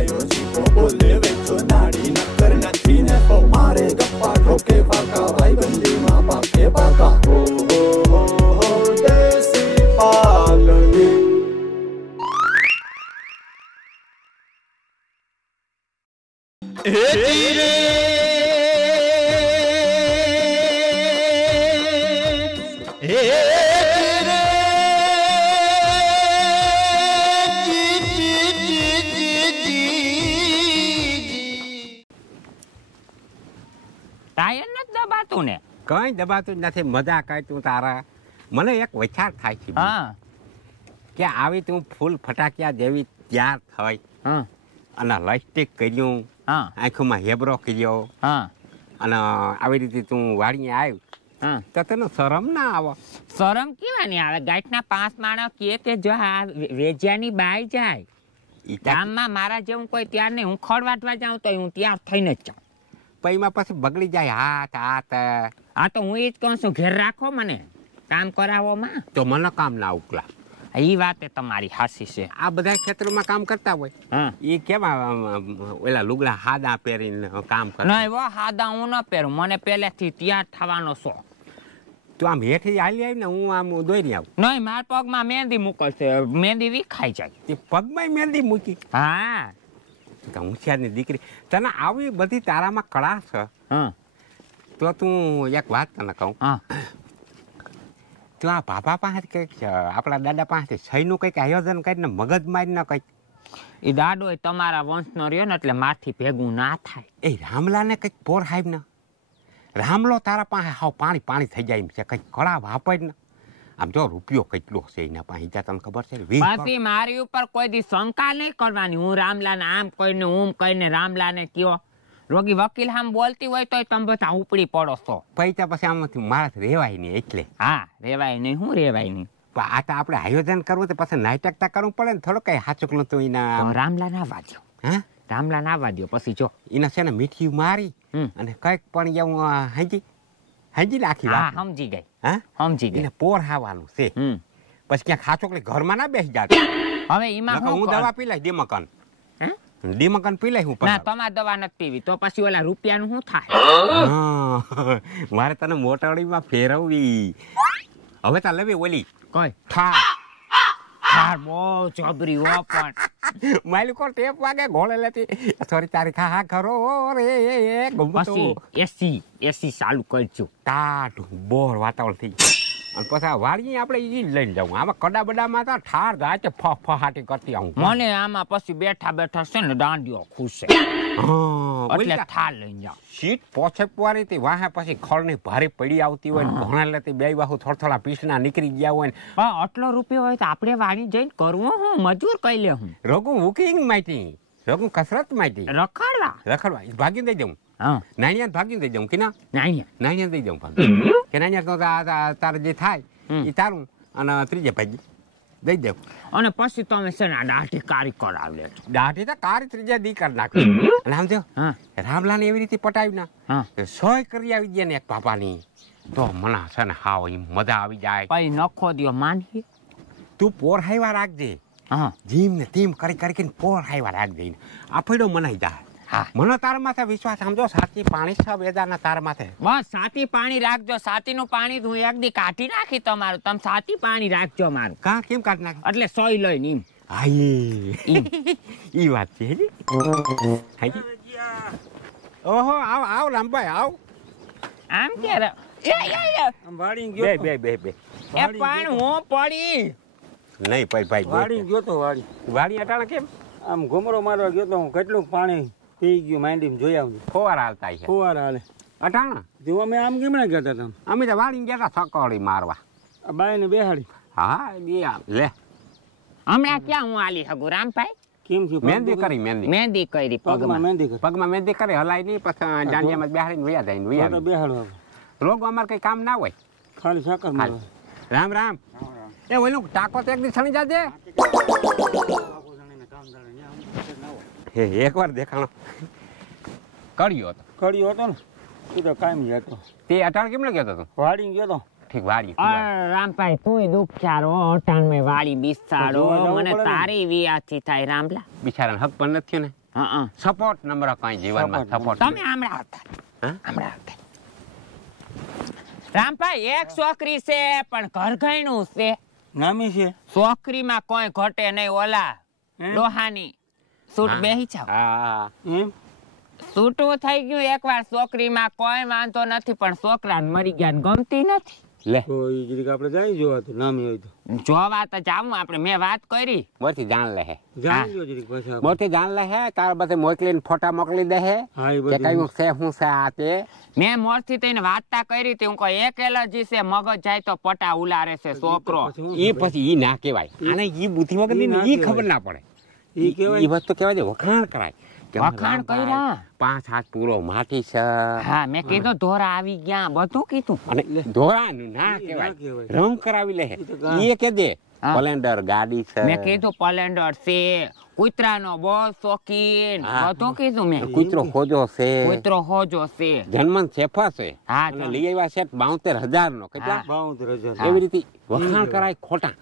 આયો જીવો બોલે વેચો નાડી નકર નથી ને તો મારે ગપ્પા ઠોકે પાકા ભાઈ બંદીમાં પાકે પાકા હો દેશી પાલડી એ તીરે કઈ દબાતું નથી મજા કઈ તું તારા મને એક વિચાર થાય છે કે આવી તું ફૂલ ફટાકિયા જેવી તૈયાર થઈ અને લિપસ્ટિક કર્યું આંખોમાં હેબરો કર્યો અને આવી રીતે તું વાળીએ આવ્યું તો તને શરમ ના આવે? શરમ કેવાની આવે? ગાંઠના 5 માણસ કે જો આ વેજ્યાની બાઈ જાય ગામમાં મારા જેવું કોઈ ત્યાર નહીં. હું ખડ વાટવા જાઉં તો હું તૈયાર થઈને જ જાઉં. પૈમાં પછી બગડી જાય હાથ. હા તો હું એ જ કહું છું, ઘેર રાખો મને કામ કરાવો માં. તો મને કામ ના ઉકલા. એ વાત તમારી હાસી છે. આ બધા ખેતરોમાં કામ કરતા હોય એ કેવા ઓલા લુગડા હાદા પહેરીને કામ કરે? નહીં વો હાદા હું ન પહેરું, મને પહેલેથી તૈયાર થવાનો શોખ. તું આમ હેઠી હાલી આવી ને હું આમ દોરી આવું? નહીં, મારા પગમાં મહેંદી મૂકશે, મહેંદી વિખાઈ જાય. તે પગમાં મહેંદી મૂકી? હા. હોશિયારની દીકરી, તને આવી બધી તારામાં કળા છે તો તું એક વાત તને કહું. તું આ બાપા પાસે કંઈક આપણા દાદા પાસે સહીનું કંઈક આયોજન કરીને મગજ મારીને કંઈક. એ દાડો તમારા વંશનો રહ્યો ને એટલે માથી ભેગું ના થાય. એ રામલાને કંઈક પોર હાઈબ ને રામલો તારા પાસે હાવ પાણી પાણી થઈ જાય એમ છે, કંઈક કળા વાપર ને. આમ જો રૂપિયો કેટલો છે એના પાસે તને ખબર છે? પછી મારી ઉપર કોઈ દી શંકા નહીં કરવાની. હું રામલાને આમ કહીને હું કહીને રામલાને કયો રોગી વકીલ આમ બોલતી હોય તો તમે બધા ઉપડી પડો છો. પૈસા પછી આમાંથી મારા રેવાય નહીં એટલે. હા રેવાય નહીં, હું રેવાય નહીં. આ તો આપણે આયોજન કરવું તો પછી નાટકતા કરવું પડે ને થોડું કઈ હાચુકલું તો એના. રામલા ના વાદ્યો. હા રામલા ના વાદ્યો પછી જો એના છે ને મીઠી મારી અને કંઈક પણ એવું હાજી નાખી. હા સમજી ગઈ. હા સમજી ગઈ. પોર હાવાનું છે પછી ક્યાંક હાચોકલી ઘરમાં ના બેસી જાય. હવે એમાં હું દવા પી લઈશ ડીમકન પી લઈ. હું ના તમારે દવા નથી પીવી તો પછી ઓલા રૂપિયાનું શું થાય? મારે તને મોટાડીમાં ફેરવવી. હવે તા લેવી ઓલી કોઈ થાર બહુ જબરી હો પણ માયલું કો ટેપ વાગે ઘોડે લેતી સોરી તારી ખા ખરો રે પછી એસી ચાલુ કરજો. ટાટું બોર વાતાવરણ થઈ અને પછી વાળી આપણે ઈ લઈને જાઉં. આમાં કડા બડામાં તો ઠાર ગાચે ફહાટી કરતી આવું. મને આમાં પછી બેઠા બેઠા છે ને દાંડીઓ ખુશે એટલે ઠાર લઈને જાઉં. સીટ પોછે પોરી થી વાહે પછી ખળની ભારે પડી આવતી હોય ને ઘોણા લેતી બે વાહુ થોડા પીસના નીકળી ગયા હોય ને. પણ આટલો રૂપિયો હોય તો આપણે વાળી જઈને કરવું હું મજૂર કઈ લે હું રોગું વોકિંગ માહિતી રોગું કસરત માહિતી રખડવા ભાગી દઈ જાઉં. નાણિયા ભાગી દઈ જાઉં કે ના? નાણિયા દઈ જાઉં કે નાણિયા તારે જે થાય એ તારું અને ત્રીજે ભાગી દઈ દઉં. અને પછી તમે છે ને દાઢી કારી કરાવી લેજો. દાઢી તો કારી ત્રીજા દી કરી નાખી. અને આમ જો રામલાને એવી રીતે પટાવી ના સોય કરી આવી ગયા ને એક પાપાની તો મને છે ને હાવ મજા આવી જાય. પછી નખો દો માની તું પોર હાઈવા રાખજે. જીમ ને તીમ કરી કરીને પોર હાઈવા રાખજે. આ ફેડો મનાઈ જાય. મને તારા માથે વિશ્વાસ. સમજો સાચી પાણી છે વેદાના તારા માથે. બસ સાચી પાણી રાખજો. સાચીનું પાણી હું એક દી કાઢી નાખી તમારું. તમે સાચી પાણી રાખજો મારું. કા કેમ કાઢી નાખી? એટલે સોય લઈને એમ. ઈ વાત છે હાજી. ઓહો આવ રામભાઈ આવ. આમ કે વાળી ગયો બે એ પણ હું પડી નહીં ભાઈ વાળી ગયો તો વાળી અટાણા કેમ આમ ઘુમરો મારવા ગયો તો હું કેટલું પાણી પી ગયું માંડીને જોઈ આવ્યું. ફોવારા હાલતા છે. ફોવારા હાલે અટાણા જો અમે આમ કેમ ના ગયા હતા તમે? અમે તો વાળી ગયા હતા સકોડી મારવા. આ બાઈને બેહાડી. હા બે લે હમણાં ક્યાં હું આલી હગુ રામભાઈ? કેમ છે? મહેંદી કરી મહેંદી કરી પગમાં મહેંદી કરી હલાય નહીં પછી દાંડિયામાં બેહાડીને વયા જાય બેહાડવા. રોગ અમારે કઈ કામ ના હોય ખાલી સાકર મારવા. રામ રામ. એ ઓલું ટાકો તો એક દી છણી જાજે. એક વાર દેખાણો કર્યો હતો ને એ તો કાયમ જતો. તે અટાણ કેમ ગયો હતો? વાળી ગયો તો. ઠીક વાળી. રામભાઈ તું દુખ્યારો અટાણ મેં વાળી બિસાડો મને તારી વિયાથી થાય રામલા. બિચારાને હક પણ નથી ને. સપોર્ટ નંબર કઈ જીવનમાં સપોર્ટ તમે હમણાં આવતા રામભાઈ એક છોકરી છે પણ ઘર ઘરનું છે નામી છે છોકરીમાં કોઈ ઘટે નહીં ઓલા લોહાની સૂટ બેહી જાવ એમ સૂટું થઈ ગયું એકવાર છોકરીમાં કોઈ વાંધો નથી પણ છોકરાને મરી ગયા ને ગમતી નથી લે તો ઈ જરીક આપણે જાય જોવા તો નામી હોય તો જોવા તો જાવું આપણે મેં વાત કરી મોરથી જાણ લે હે જાણી જો જરીક પછી આપણે. મોરથી જાણ લે હે તાર બધે મોકલીને ફોટા મોકલી દે હે હા એ કે બધું કયું છે હું છે આ તે મેં મોરથી તેને વાતતા કરી હતી હું કોઈ એક એલર્જી છે મગજ જાય તો પટા ઉલારે છે છોકરો ઈ પછી ઈ ના કહેવાય આને ઈ બુદ્ધિ વગરની ઈ ના ઈ કહેવાય. ખબર ના પડે ઈ કહેવાય. ઈ વસ્તુ કહેવાય છે વખાણ કરાય કે વખાણ રામભાઈ કર્યા? 5 હાથ પૂરો માટી છે હા મેં કીધું ધોરા આવી ગયા બધું કીધું અને ધોરાનું ના કહેવાય કહેવાય. રંગ કરાવી લે ઈ તો ગામ. ઈ કે દે હા. સ્પ્લેન્ડર ગાડી છે મેં કીધું પલેન્ડર છે કૂતરાનો બહુ શોખીન હા. બધું કીધું મેં કૂતરો ખોજો છે કૂતરો હોજો છે જન્મન સેફા છે હા, અને તો. લઈ આવ્યા છે 72,000 નો કેટલા 72,000 એવી રીતે વખાણ કરાય ખોટા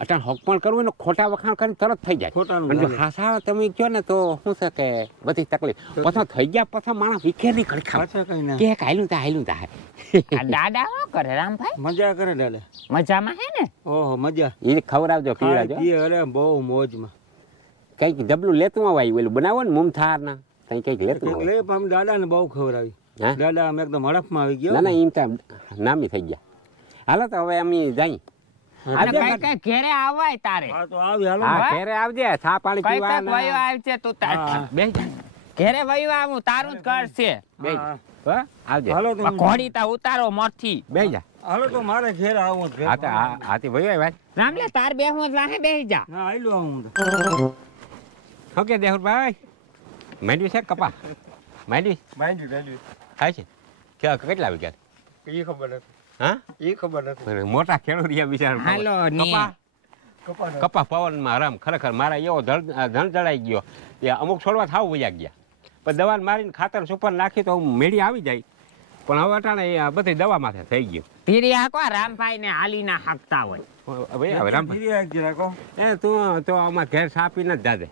અટાણ હક પણ કરવું ને ખોટા વખાણ કરીને તરત થઈ જાય ખોટાનું અને જો ચાલે. હાસા તમે કહો ને તો શું છે કે બધી તકલીફ પછી થઈ ગયા પછી માણસ વિખે નહીં ખડખા પાછા કઈ ના કે હાયલું તા આ દાદા શું કરે રામભાઈ મજા કરે દાદા મજામાં હે ને ઓહો મજા એ ખવડાવજો પીવડાવજો ખાઈ પીએ, અરે બહુ મોજમાં કઈક જબલું લેતું આવાય ઓલું બનાવો ને મુમથાર ના કઈ કઈક લેતું કંઈક આવાય. લે આમ દાદાને બહુ ખવડાવી હે? દાદા આમ એકદમ હડપમાં આવી ગયો ના ના એમ ત્યાં નામી થઈ ગયા હાલો તો હવે અમે જઈ અને કઈ કઈ ઘેરે આવાય તારે હા તો આવી હાલો હા હા? ઘેરે આવજે ચા પાણી કઈ પીવા કઈક વયો આવશે તું હા. બે ઘેરે વયો આવું તારું જ ઘર છે હા. આવજે હાલો તો આ ઘોડી તા ઉતારો મોરથી બે જા હાલો તો મારે ઘેર આવું જ ઘેર. હા તો હાથી ભાઈ વાત રામલે તાર બે હું વાહે બેહી જા ના આયલો આવું તો. ઓકે દેહુરભાઈ માંડવી છે કપા માંડવી થાય છે કેટલા વીઘા ઈ ખબર નથી હા ઈ ખબર નથી મોટા ખેડૂત બિચારા હાલો ને કપા પવનમાં આરામ ખરેખર મારા એવો ધન જડાઈ ગયો એ અમુક છોડવા થાવ વયા ગયા પણ દવા મારીને ખાતર સુપર નાખી તો મેળી આવી જાય પણ હવે અટાણે એ બધી દવા માથે થઈ ગયું ફીરી હાકો રામભાઈ ને હાલી ના હાકતા હોય હવે રામ ફરી આગ જરાકો એ તું તો આમાં ઘેર સાપીને જ જાજે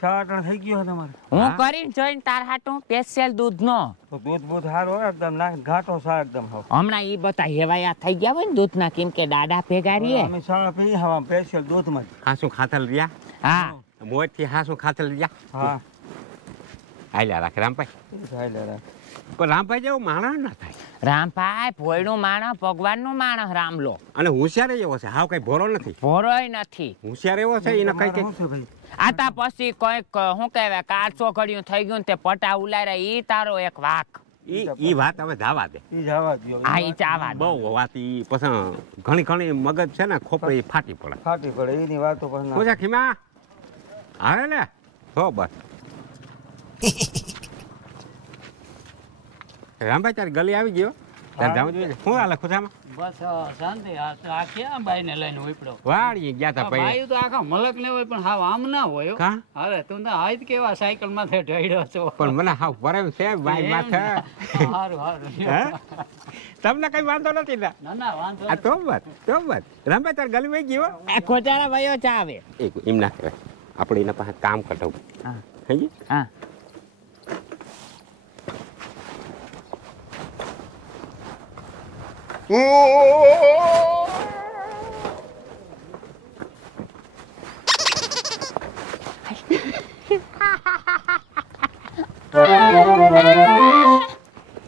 સાટણ થઈ ગયો તમારે હું હા? કરીને જોઈને તાર હાટું સ્પેશિયલ દૂધ નો તો દૂધ બૂધ સારું હોય એકદમ નાખ ઘાટો સા એકદમ હાવ. હમણાં ઈ બધા હેવાયા થઈ ગયા હોય ને દૂધ ના કેમ કે દાડા ભેગા રહીએ અમે સાડા પી હવા સ્પેશિયલ દૂધમાં જ. હાસું ખાતર રહ્યા હા મોજથી હાસું ખાતર રહ્યા હા હાલ્યા રાખે રામભાઈ થાય લે રાખ. પણ રામભાઈ જેવું માણસ ના થાય રામભાઈ ભોયનું માણસ ભગવાન નું માણસ રામલો અને હોશિયાર એવો છે હાવ કઈ ભોરો નથી ભોરોય નથી હોશિયાર એવો છે એને કઈ તમારે શું છે ભાઈ? આતા પછી કોઈક શું કહેવાય 400 ઘડિયું થઈ ગયું ને તે પટા ઉલારે ઈ તારો એક વાક ઈ વાત હવે જાવા દે ઈ જવા દ્યો. આ ઈ ચાવા દે. બહુ વાત ઈ પછી ઘણી મગજ છે ને ખોપડી ફાટી પડે ફાટી પડે એની વાતો પણ ના. શું છે ખીમા આવે ને હો બસ રામભાઈ તારી ગલી આવી ગયો તારે જવું જોઈએ શું હાલે ખુશામાં બસ શાંતિ આ ક્યાં બાઈ ને લઈને ઉપડો વાળી ગયા તા ભાઈ બાઈ તો આખા મલક ને હોય પણ હાવ આમ ના હોય હો. કા અરે તું તો હાથ કેવા સાયકલ માથે ઢળ્યો છો પણ મને હાવ પરમ છે બાઈ એમ માથે ને? હારું હારું હે તમને કઈ વાંધો નથી ને ના ના વાંધો આ તો બસ રામભાઈ તારી ગલી વહી ગયો આ ખોટારા વયો ચાવે એક એમ ના કહેવાય આપણે એના પાસે કામ કટાવું હા સમજી હા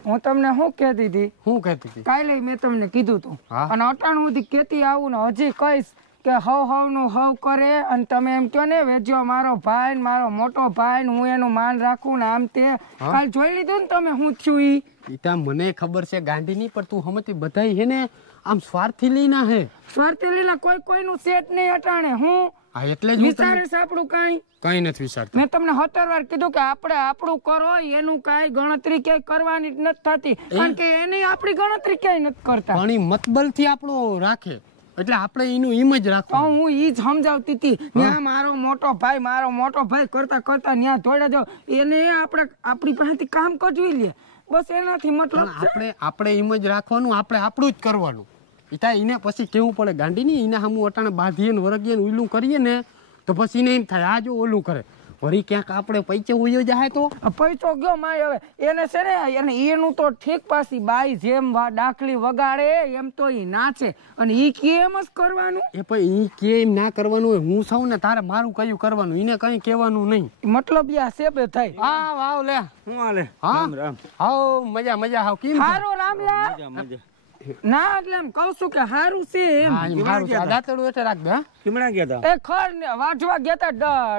હું તમને શું કહેતી હતી શું કહેતી હતી કાલે મેં તમને કીધું તું હા. અને અટાણું સુધી કેતી આવું ને હજી કહીશ કે હવ નું હવ કરે અને તમે એમ કહો ને વેચ્યો મારો ભાઈ ને મારો મોટો ભાઈ ને હું એનું માન રાખું ને આમ તે કાલ જોઈ લીધું ને તમે હું થયું ઈ ઈતા મને ખબર છે ગાંધીની પણ તું હમતી બધાય હે ને આમ સ્વાર્થી લઈને હે સ્વાર્થી લીલા કોઈ કોઈનું સેટ નહીં અટાણે હું હા એટલે જ હું તને વિચારીશ આપણું કાંઈ કઈ નથી વિચારતો મેં તમને 17 વાર કીધું કે આપણે આપણું કરો એનું કાંઈ ગણતરી ક્યાંય કરવાની જ નથી થતી કારણ કે એની આપણી ગણતરી ક્યાંય નથી કરતા પણ ઈ મતબલથી આપણો રાખે એટલે આપણે એનું ઈમ જ તો રાખવાનું હું ઈ જ સમજાવતી હતી ત્યાં મારો મોટો ભાઈ કરતા કરતા ત્યાં દોડ્યા જાવ એને આપણે આપણી પાસેથી કામ કજવી લે બસ એનાથી મતલબ પણ આપણે ઈમ જ રાખવાનું આપણે આપણું જ કરવાનું ઈતા એને પછી કેવું પડે ગાંડી નહીં એને હમું અટાણે બાંધીએ ને વરગીએ ને ઉલું કરીએ ને તો પછી એને એમ થાય આ જો ઓલું કરે વળી ક્યાંક આપણે પૈચે ઉયો જાય તો પૈસો ગયો માય હવે એને છે ને એને એનું તો ઠીક પાછી બાઈ જેમ ડાકલી વગાડે એમ તો ઈ નાચે અને ઈ કેમ જ કરવાનું એ પણ ઈ કેમ ના કરવાનું હોય હું સૌ ને તારે મારું કયું કરવાનું એને કઈ કહેવાનું નહીં મતલબ યા સેબે થાય હા વાવ લે શું હાલે? હા રામ રામ. હાવ મજા હાવ કેમ છે? હારું રામલા મજા મજા. ના એટલે એમ કહું છું કે હારું છે એમ હા, ઈ હારું છે. આ દાંતરડું એટલે રાખ દે હા કેમણા ગયા તા? એ ખર ને વાઢવા ગયા તા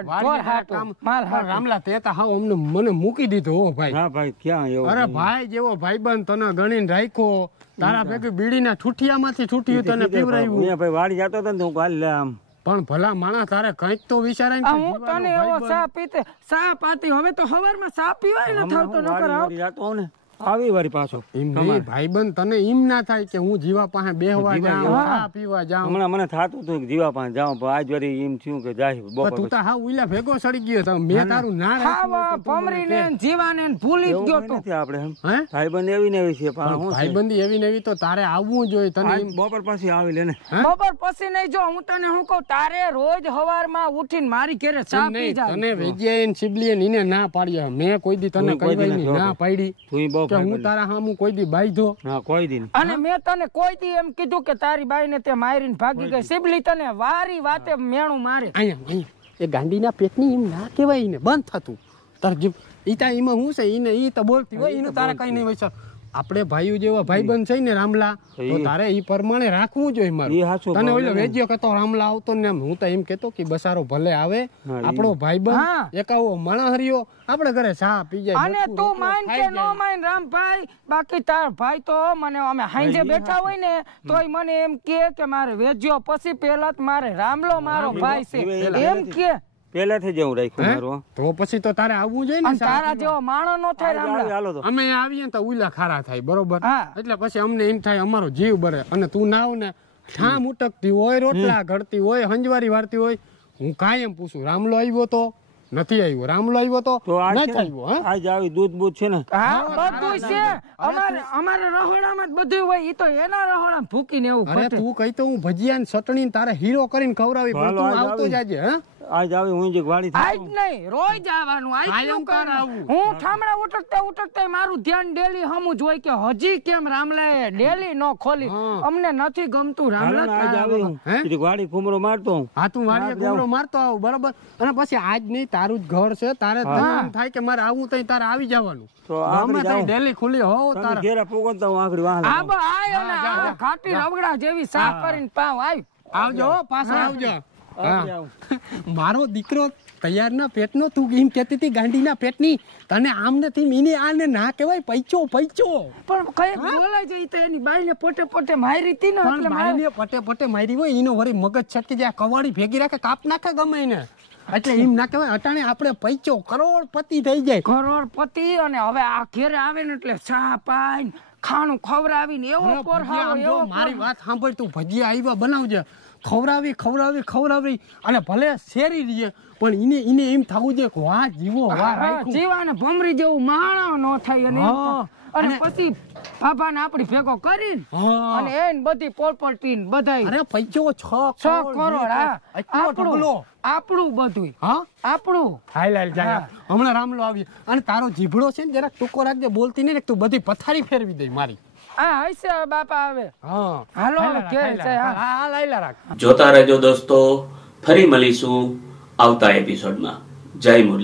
ઢોર હાટું માલ હાટું રામલા તે તો હાવ અમને મને મૂકી દીધો હો ભાઈ હા ભાઈ ક્યાં એવું? અરે ભાઈ જેવો ભાઈબંધ તને ગણીને રાખ્યો તારા ભેગી બીડીના ઠૂઠિયામાંથી ઠૂઠિયું તને પીવરાયું હું ભાઈ વાડી જતો હતો ને તો હું કાલે લે આમ પણ ભલા માણસ તારે કઈક તો વિચારાય ને હું તને એવો ચા પીતે ચા પાતી હવે તો હવારમાં ચા પીવાય ન થાવતો નકર વાડી જતો હોઉં ને આવી વારી પાછો. એમ નહીં ભાઈબંધ તને એમ ના થાય કે હું જીવા પાસે બેહવા જાઉં ચા પીવા જાઉં હમણાં મને થાતું હતું કે જીવા પાસે જાઉં પણ આજ વારી એમ થયું કે જાય પણ બપોર તું તો હા ઉઈલા ભેગો સડી ગયો તો મેં તારું ના ખાવા ભમરીને ને જીવાને ને ભૂલી જ ગયો તો નથી આપણે એમ હે ભાઈબંધ એવી ને એવી છે પણ હું છે? ભાઈબંધી એવી ને એવી તો તારે આવવું જોઈએ તને આજ એમ બપોર પછી આવી લે ને. બપોર પછી નહીં જો હું તને હું કહું તારે રોજ હવારમાં ઉઠીને મારી ઘરે ચા પી નહીં, જાય તને વેજિયા ને સિબલીએ ને એને ના પાડ્યા મેં કોઈ દી તને કોઈ દી કઈ નથી ના પાડી તું બહુ કે હું તારા હામું કોઈ દી બાંધ્યો હા કોઈ દી નહીં. અને મેં તને કોઈ દી એમ કીધું કે તારી બાઈને તે મારીને ભાગી ગઈ સિબલી તને વારી વાતે મેણું મારે અહીંયા એ ગાંડીના પેટની એમ ના કહેવાય ને બંધ થતું તાર જીવ ઈ તા એમાં હું છે ઈને ઈ તો બોલતી હોય એનું તારે કઈ નહીં હોય આપણે ભાઈઓ જેવા ભાઈબંધ છે ને રામલા તો તારે ઈ પ્રમાણે રાખવું જોઈએ ઈ મારું હાચું તને ભાવ ઓલો લે ને. વેજ્યો કહેતો રામલા આવતો ને એમ હું તો એમ કહેતો કે બસારો ભલે આવે હા, ઈ. આપણો હા. ભાઈબંધ એકાવો માણા હરિયો આપણે ઘરે ચા પી જાય અને બટકું તું રોટલો માન ખાઈ કે નો જાય. માન રામભાઈ બાકી તાર ભાઈ તો મને અમે હાંજે બેઠા હોય ને તોય મને એમ કે મારે વેજ્યો પછી પેલા જ મારે રામલો મારો ભાઈ છે એમ કે પહેલાથી જ એવું રાખ્યું હે? મારું. તો પછી તો તારે આવવું જોઈએ ને અને તારા જેવો માણસ નો થાય આવી રામલા હાલો તો. અમે આવીએ ને તો ઉલા ખારા થાય બરોબર હા. એટલે પછી અમને એમ થાય અમારો જીવ બરે અને તું ના આવ ને ઠામ ઉટકતી હોય રોટલા ઘડતી હોય હંજવારી વાળતી હોય હું કાયમ પૂછું રામલો આવ્યો તો નથી આવ્યો રામલો આવ્યો તો તો આજ નથી છે ને, આવ્યો હા આજ આવી દૂધ બૂધ છે ને હા બધું છે અમારે રહોડામાં જ બધું હોય ઈ તો એના રહોડામાં ભૂકીને એવું અરે ઘટે. તું કઈ તો હું ભજીયા ને ચટણી ને તારે હીરો કરીને ખવડાવી પણ હાલો, તું આજ આવતો આવી. જાજે હા આજ આવી હું જે વાડી આજ નહીં રોજ આવવાનું આજ કાયમ શું તારે કરવાનું? આવવું. હું ઠામડા ઉટકતા મારું ધ્યાન ડેલી હમું જોઈ કે હજી કેમ રામલાએ ડેલી નો ખોલી હા. અમને નથી ગમતું હાલો ને, આજ આવી હું હે? ઈ વાડી ઘૂમરો મારતો હું. હા તું વાડીએ ગુમરો મારતો આવ બરોબર અને પછી આજ નહીં તારું જ ઘર છે તારે તને એમ થાય કે મારે આવું તો તારે આવી જવાનું તો અમે આગળ તારી જાઉં. ડેલી ખુલ્લી હો તમે તારે ઘેરે પોગો ને તો હું આગળ વાહન આ બા આય અને આ ઘાટી રગડા જેવી સાફ કરીને પાવ આવી આવજો હો, પાછો આવજો આવી હા. આવું. મારો દીકરો તૈયારના પેટનો તું એમ કહેતી હતી ગાંડીના પેટની તને આમ નથી ઈને આને ના કહેવાય પૈચો પણ કઈ બોલાય છે ઈ તો એની બાઈને પોતે પોતે મારી હતી ને પણ એટલે મારે બાઈને પટે પટે મારી હોય એનો વળી મગજ છટકી જાય કવાડી ભેગી રાખે કાપ નાખે ગમે એને એટલે એમ ના કહેવાય અટાણે આપણે પૈચો કરોડપતિ થઈ જાય કરોડપતિ અને હવે આ ઘેરે આવે ને એટલે ચા પાઈ ખાણું ખવડાવીને એવો હવે પોર ભજીયા આમ જો, મારી વાત સાંભળ તું ભજીયા આવ્યા બનાવજે ખવડાવી અને ભલે શેરી રહીએ પણ એને એમ થવું જોઈએ કે વાહ જીવો વાહ રાખ્યું. જીવાને ભમરી જેવું માણો નો થાય અને એમ હા. થાય. અને પછી બાપાને આપણી ભેગો કરીને હા. અને એને બધી પોલપટીને બધાય અરે પૈચો 6 6 કરોડ હા એટલો ઢગલો. આપણું બધું હા આપણું હાલ જાય હમણાં રામલો આવી અને તારો જીભડો છે ને જરાક ટૂંકો રાખજે બોલતી નહીં ને તું બધી પથારી ફેરવી દે મારી હા હશે હવે બાપા આવે હા હાલો હવે ઘેર છે હા હા લાયલા રાખ જોતા રહેજો દોસ્તો, ફરી મળીશું આવતા એપિસોડમાં. જય મુરલી.